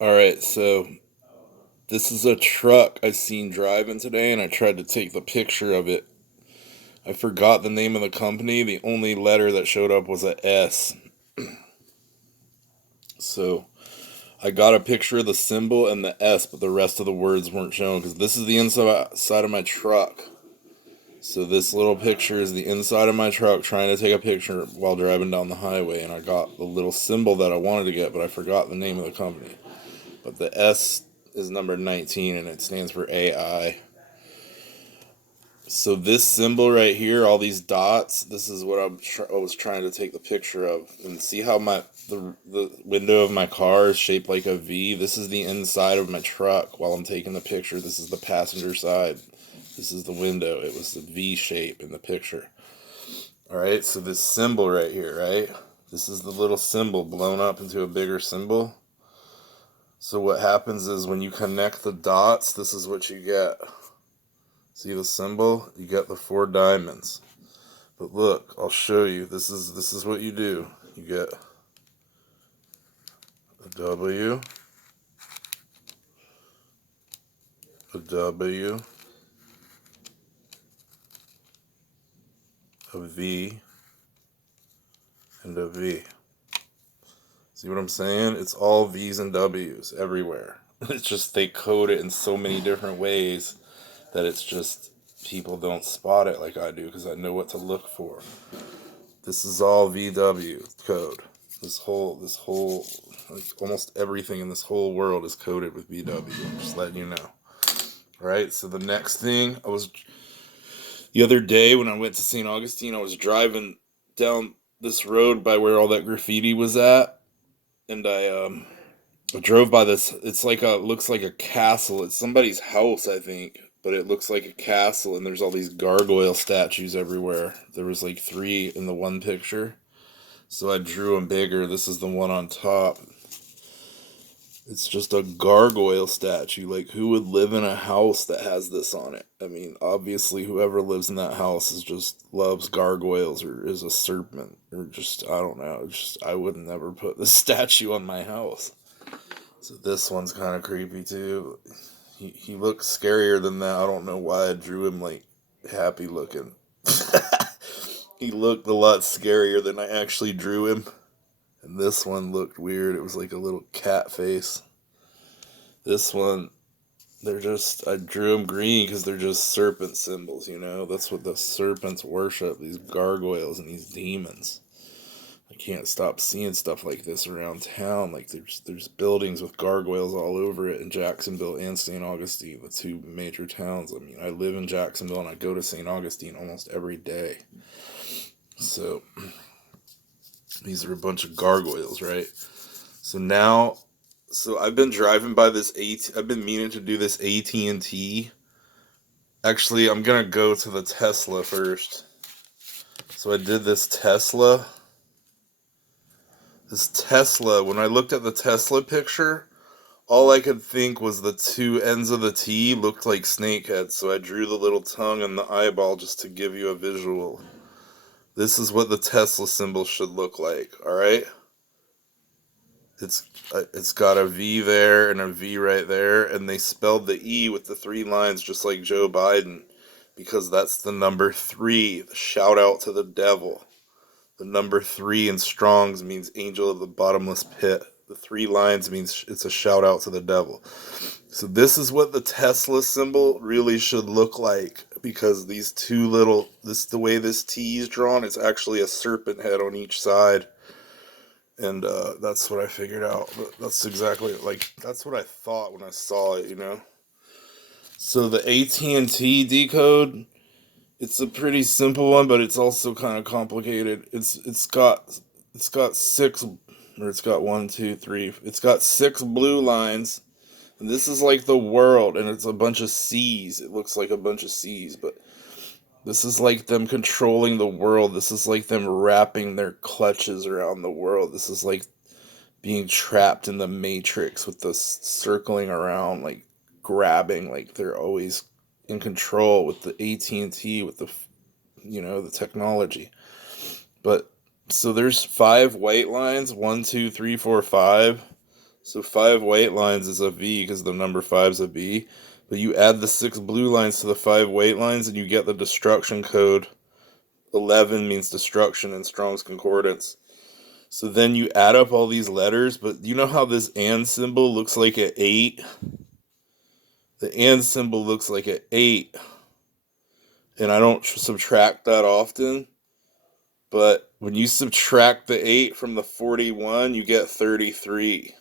All right, so this is a truck I seen driving today, and I tried to take the picture of it. I forgot the name of the company. The only letter that showed up was a S. So I got a picture of the symbol and the S, but the rest of the words weren't shown because this is the inside of my truck. So this little picture is the inside of my truck trying to take a picture while driving down the highway, and I got the little symbol that I wanted to get, but I forgot the name of the company. But the S is number 19 and it stands for AI. So this symbol right here, all these dots, this is what I was trying to take the picture of. And see how the window of my car is shaped like a V? This is the inside of my truck while I'm taking the picture. This is the passenger side. This is the window. It was the V shape in the picture. All right, so this symbol right here, right? This is the little symbol blown up into a bigger symbol. So what happens is when you connect the dots, this is what you get. See the symbol? You get the four diamonds. But look, I'll show you. This is what you do. You get a W, a W, a V, and a V. See what I'm saying? It's all V's and W's everywhere. It's just they code it in so many different ways that it's just people don't spot it like I do because I know what to look for. This is all VW code. This whole, like almost everything in this whole world is coded with VW. I'm just letting you know. All right. So the next thing, the other day when I went to St. Augustine, I was driving down this road by where all that graffiti was at, and I drove by this. It's like looks like a castle. It's somebody's house, I think, but it looks like a castle, and there's all these gargoyle statues everywhere. There was like three in the one picture. So I drew them bigger. This is the one on top. It's just a gargoyle statue. Like, who would live in a house that has this on it? I mean, obviously, whoever lives in that house is just loves gargoyles or is a serpent or just, I don't know. Just, I would never put this statue on my house. So this one's kind of creepy too. He looks scarier than that. I don't know why I drew him like happy looking. He looked a lot scarier than I actually drew him. And this one looked weird. It was like a little cat face. This one, I drew them green because they're just serpent symbols, you know? That's what the serpents worship, these gargoyles and these demons. I can't stop seeing stuff like this around town. Like there's buildings with gargoyles all over it in Jacksonville and St. Augustine, the two major towns. I mean, I live in Jacksonville and I go to St. Augustine almost every day. So these are a bunch of gargoyles, right? So now, so I've been driving by this I've been meaning to do this AT&T. Actually, I'm gonna go to the Tesla first. So I did this Tesla. This Tesla, when I looked at the Tesla picture, all I could think was the two ends of the T looked like snake heads, so I drew the little tongue and the eyeball just to give you a visual. This is what the Tesla symbol should look like, alright? It's got a V there and a V right there, and they spelled the E with the three lines just like Joe Biden, because that's the number three, the shout out to the devil. The number three in Strong's means angel of the bottomless pit. The three lines means it's a shout out to the devil. So this is what the Tesla symbol really should look like, because these two little, the way this T is drawn, it's actually a serpent head on each side. And that's what I figured out. But that's exactly, like, that's what I thought when I saw it, you know? So the AT&T decode, it's a pretty simple one, but it's also kind of complicated. It's got six, or it's got one, two, three. It's got six blue lines, and this is like the world, and it's a bunch of C's. It looks like a bunch of C's, but this is like them controlling the world. This is like them wrapping their clutches around the world. This is like being trapped in the matrix with the circling around, like grabbing, like they're always in control with the AT&T, with the technology. But so there's five white lines, one, two, three, four, five. So 5 white lines is a V because the number 5 is a V. But you add the 6 blue lines to the 5 white lines and you get the destruction code. 11 means destruction in Strong's Concordance. So then you add up all these letters, but you know how this and symbol looks like an 8? The and symbol looks like an 8. And I don't subtract that often. But when you subtract the 8 from the 41, you get 33.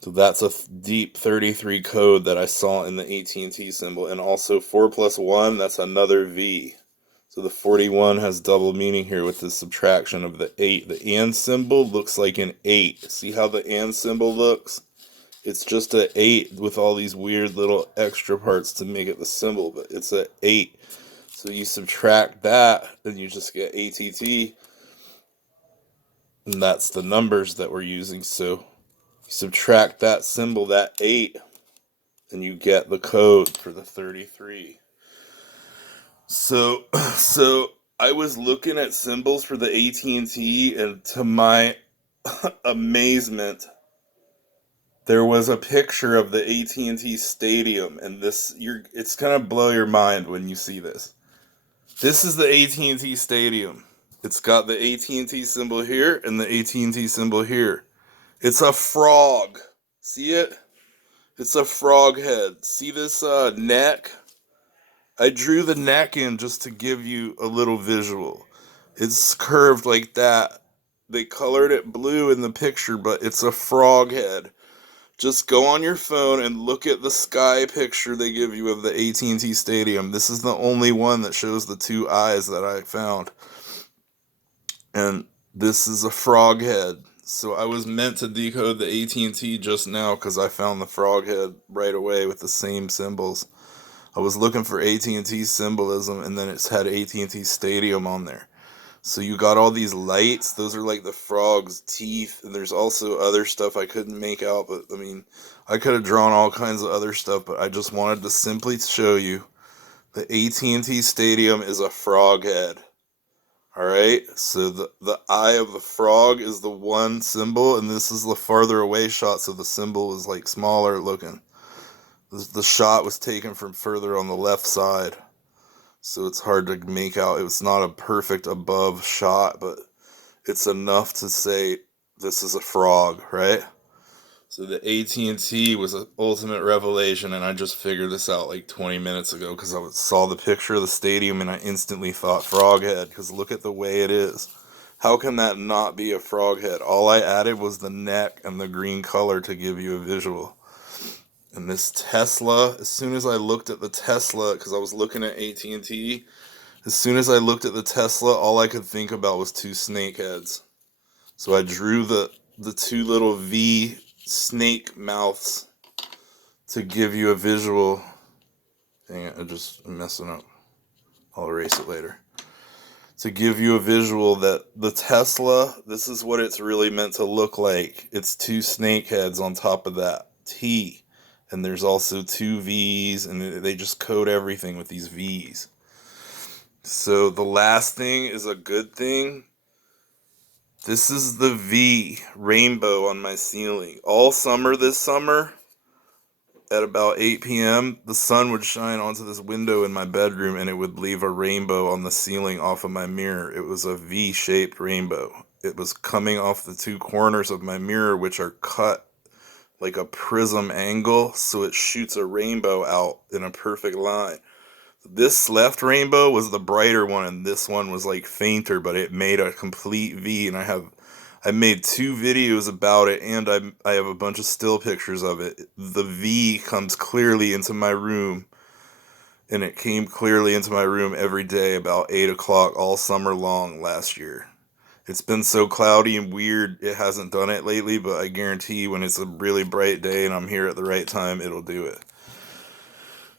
So that's a deep 33 code that I saw in the AT&T symbol. And also 4 plus 1, that's another V. So the 41 has double meaning here with the subtraction of the 8. The and symbol looks like an 8. See how the and symbol looks? It's just an 8 with all these weird little extra parts to make it the symbol, but it's an 8. So you subtract that, and you just get ATT, and that's the numbers that we're using. So you subtract that symbol, that 8, and you get the code for the 33. So I was looking at symbols for the AT&T, and to my amazement, there was a picture of the AT&T Stadium, and it's gonna blow your mind when you see this. This is the AT&T Stadium. It's got the AT&T symbol here and the AT&T symbol here. It's a frog. See it? It's a frog head. See this neck? I drew the neck in just to give you a little visual. It's curved like that. They colored it blue in the picture, but it's a frog head. Just go on your phone and look at the sky picture they give you of the AT&T Stadium. This is the only one that shows the 2 eyes that I found. And this is a frog head. So I was meant to decode the AT&T just now because I found the frog head right away with the same symbols. I was looking for AT&T symbolism, and then it's had AT&T Stadium on there. So you got all these lights. Those are like the frog's teeth. And there's also other stuff I couldn't make out. But, I mean, I could have drawn all kinds of other stuff. But I just wanted to simply show you the AT&T Stadium is a frog head. Alright? So the eye of the frog is the one symbol. And this is the farther away shot. So the symbol is like smaller looking. The shot was taken from further on the left side. So it's hard to make out. It's not a perfect above shot, but it's enough to say this is a frog, right? So the AT&T was an ultimate revelation, and I just figured this out like 20 minutes ago because I saw the picture of the stadium and I instantly thought frog head because look at the way it is. How can that not be a frog head? All I added was the neck and the green color to give you a visual. And this Tesla, as soon as I looked at the Tesla, because I was looking at AT&T, as soon as I looked at the Tesla, all I could think about was 2 snake heads. So I drew the 2 little V snake mouths to give you a visual. Dang it, I'm messing up. I'll erase it later. To give you a visual that the Tesla, this is what it's really meant to look like. It's 2 snake heads on top of that T. And there's also 2 V's, and they just code everything with these V's. So the last thing is a good thing. This is the V rainbow on my ceiling. All summer this summer, at about 8 p.m., the sun would shine onto this window in my bedroom, and it would leave a rainbow on the ceiling off of my mirror. It was a V-shaped rainbow. It was coming off the 2 corners of my mirror, which are cut like a prism angle, so it shoots a rainbow out in a perfect line. This left rainbow was the brighter one, and this one was like fainter, but it made a complete V, and I made 2 videos about it, and I have a bunch of still pictures of it. The V comes clearly into my room, and it came clearly into my room every day about 8 o'clock all summer long last year. It's been so cloudy and weird, it hasn't done it lately, but I guarantee when it's a really bright day and I'm here at the right time, it'll do it.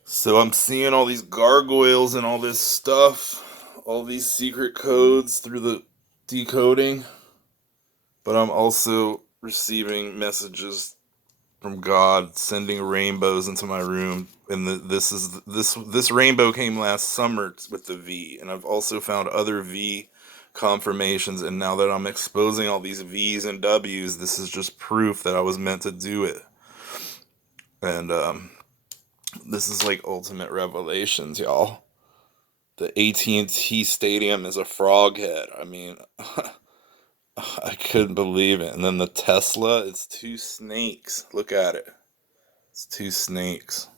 So I'm seeing all these gargoyles and all this stuff, all these secret codes through the decoding, but I'm also receiving messages from God sending rainbows into my room, and this rainbow came last summer with the V, and I've also found other V confirmations, and now that I'm exposing all these V's and W's, this is just proof that I was meant to do it. And this is like ultimate revelations, y'all. The AT&T Stadium is a frog head. I mean, I couldn't believe it. And then the Tesla, it's two snakes. Look at it. It's two snakes.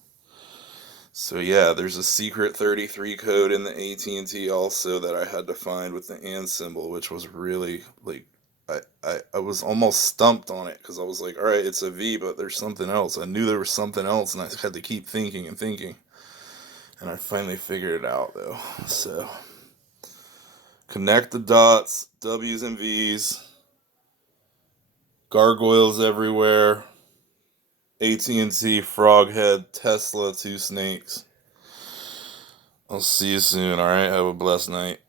So yeah, there's a secret 33 code in the AT&T also that I had to find with the and symbol, which was really like I was almost stumped on it because I was like, all right, it's a V, but there's something else. I knew there was something else, and I had to keep thinking and thinking, and I finally figured it out though. So connect the dots, W's and V's, gargoyles everywhere, AT&T, froghead, Tesla, two snakes. I'll see you soon, alright? Have a blessed night.